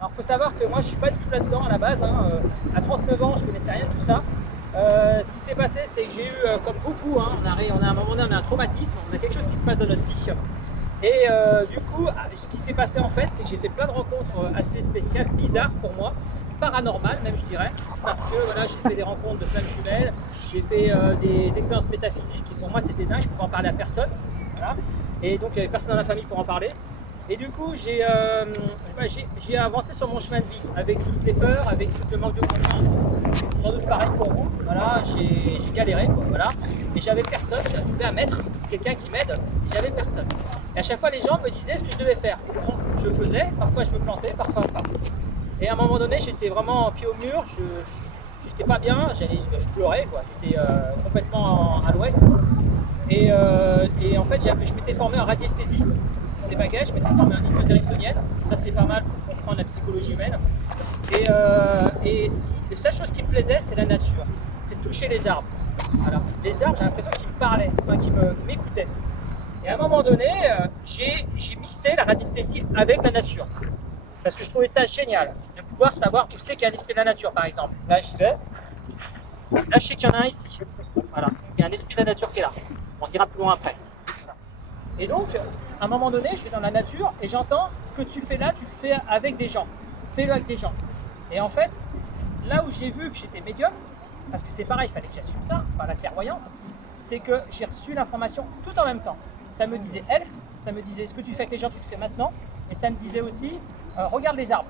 Alors il faut savoir que moi je suis pas du tout là-dedans à la base, hein. À 39 ans je connaissais rien de tout ça. Ce qui s'est passé c'est que j'ai eu, comme beaucoup, hein, on a à un moment donné on a un traumatisme, on a quelque chose qui se passe dans notre vie. Et du coup, ce qui s'est passé en fait, c'est que j'ai fait plein de rencontres assez spéciales, bizarres pour moi, paranormales même je dirais, parce que voilà, j'ai fait des rencontres de flammes jumelles, j'ai fait des expériences métaphysiques, et pour moi c'était dingue, je pouvais en parler à personne, voilà. Et donc il n'y avait personne dans la famille pour en parler. Et du coup, j'ai avancé sur mon chemin de vie, avec toutes les peurs, avec tout le manque de confiance. Sans doute pareil pour vous. Voilà, j'ai galéré, quoi, voilà. Et j'avais personne, je voulais un maître, quelqu'un qui m'aide, et j'avais personne. Et à chaque fois, les gens me disaient ce que je devais faire. Bon, je faisais, parfois je me plantais, parfois pas. Et à un moment donné, j'étais vraiment pied au mur, j'étais pas bien, je pleurais, quoi. J'étais complètement à l'ouest. Et en fait, je m'étais formé en radiesthésie des bagages, je m'étais formé en hypnose ericksonienne. Ça, c'est pas mal pour comprendre la psychologie humaine. Et la seule chose qui me plaisait, c'est la nature. C'est toucher les arbres. Voilà. Les arbres, j'ai l'impression qu'ils me parlaient, enfin, qu'ils m'écoutaient. Et à un moment donné, j'ai mixé la radiesthésie avec la nature. Parce que je trouvais ça génial de pouvoir savoir où c'est qu'il y a l'esprit de la nature, par exemple. Là, j'y vais. Là, je sais qu'il y en a un ici. Voilà. Il y a un esprit de la nature qui est là. On dira plus loin après. Voilà. Et donc, à un moment donné, je vais dans la nature et j'entends ce que tu fais là, tu le fais avec des gens. Fais-le avec des gens. Et en fait, là où j'ai vu que j'étais médium, parce que c'est pareil, il fallait que j'assume ça, par la clairvoyance, c'est que j'ai reçu l'information tout en même temps. Ça me disait elfe, ça me disait ce que tu fais avec les gens, tu le fais maintenant, et ça me disait aussi regarde les arbres,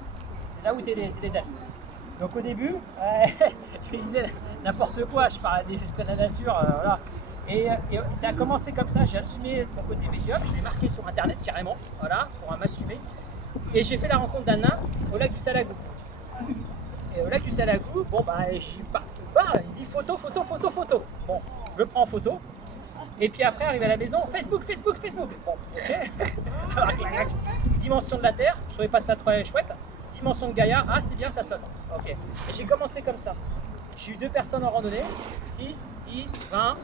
c'est là où tu es les elfes. Donc au début, je disais n'importe quoi, je parlais des esprits de la nature, voilà. Et ça a commencé comme ça, j'ai assumé mon côté médium, je l'ai marqué sur internet carrément, voilà, pour m'assumer. Et j'ai fait la rencontre d'un nain au lac du Salagou. Et au lac du Salagou, bon bah j'y pars, il dit photo, photo, photo, photo. Bon, je le prends en photo. Et puis après, arrivé à la maison, Facebook, Facebook, Facebook. Bon, ok. Dimension de la Terre, je trouvais pas ça très chouette. Dimension de Gaïa, ah c'est bien, ça sonne. Ok. Et j'ai commencé comme ça. J'ai eu 2 personnes en randonnée, 6, 10, 20,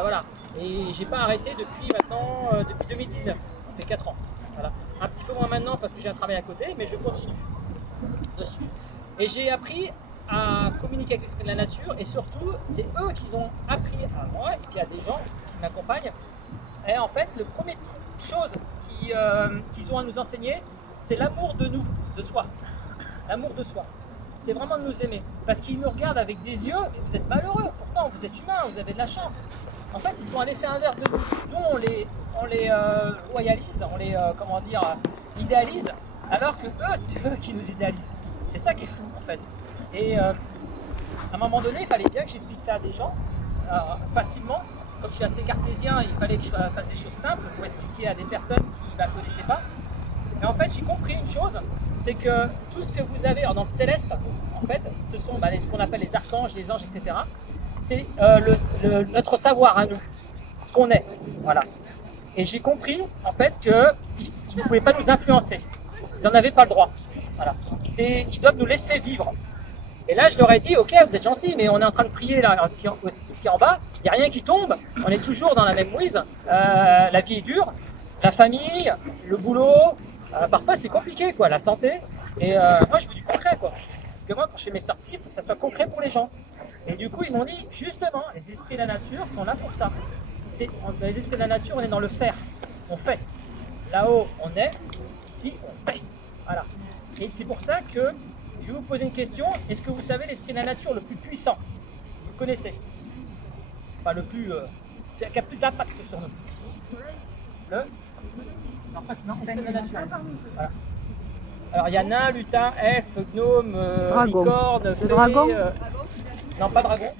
voilà. Et j'ai pas arrêté depuis maintenant, depuis 2019. Ça fait 4 ans. Voilà. Un petit peu moins maintenant parce que j'ai un travail à côté, mais je continue dessus. Et j'ai appris à communiquer avec l'esprit de la nature et surtout, c'est eux qui ont appris à moi et puis à des gens qui m'accompagnent. Et en fait, le premier chose qu'ils ont à nous enseigner, c'est l'amour de nous, de soi. L'amour de soi. C'est vraiment de nous aimer. Parce qu'ils nous regardent avec des yeux, mais vous êtes malheureux, pourtant vous êtes humain, vous avez de la chance. En fait, ils sont à l'effet inverse de nous. Nous, on les royalise, on les, comment dire, idéalise, alors que eux, c'est eux qui nous idéalisent. C'est ça qui est fou, en fait. Et à un moment donné, il fallait bien que j'explique ça à des gens, facilement. Comme je suis assez cartésien, il fallait que je fasse des choses simples pour expliquer à des personnes qui ne la connaissaient pas. Et en fait, j'ai compris une chose, c'est que tout ce que vous avez dans le céleste, en fait, ce sont ce qu'on appelle les archanges, les anges, etc. C'est notre savoir à nous, ce qu'on est. Voilà. Et j'ai compris, en fait, qu'ils ne pouvaient pas nous influencer. Ils n'en avaient pas le droit. Voilà. Ils doivent nous laisser vivre. Et là, je leur ai dit, ok, vous êtes gentils, mais on est en train de prier là, ici en bas, il n'y a rien qui tombe, on est toujours dans la même mouise, la vie est dure, la famille, le boulot, parfois c'est compliqué, quoi, la santé. Et moi, je veux du concret, quoi. Parce que moi, quand je fais mes sorties, il faut que ça soit concret pour les gens. Et du coup, ils m'ont dit, justement, les esprits de la nature sont là pour ça. Dans les esprits de la nature, on est dans le faire, on fait. Là-haut, on est, ici, on fait. Voilà. Et c'est pour ça que je vais vous poser une question. Est-ce que vous savez l'esprit de la nature le plus puissant? Vous le connaissez? Enfin, le plus. Qui a plus d'impact sur nous. Le non, l'esprit de la nature. Voilà. Alors, il y a nain, lutin, elfe, gnome, Dragon. licorne, Le fée, dragon non, pas dragon.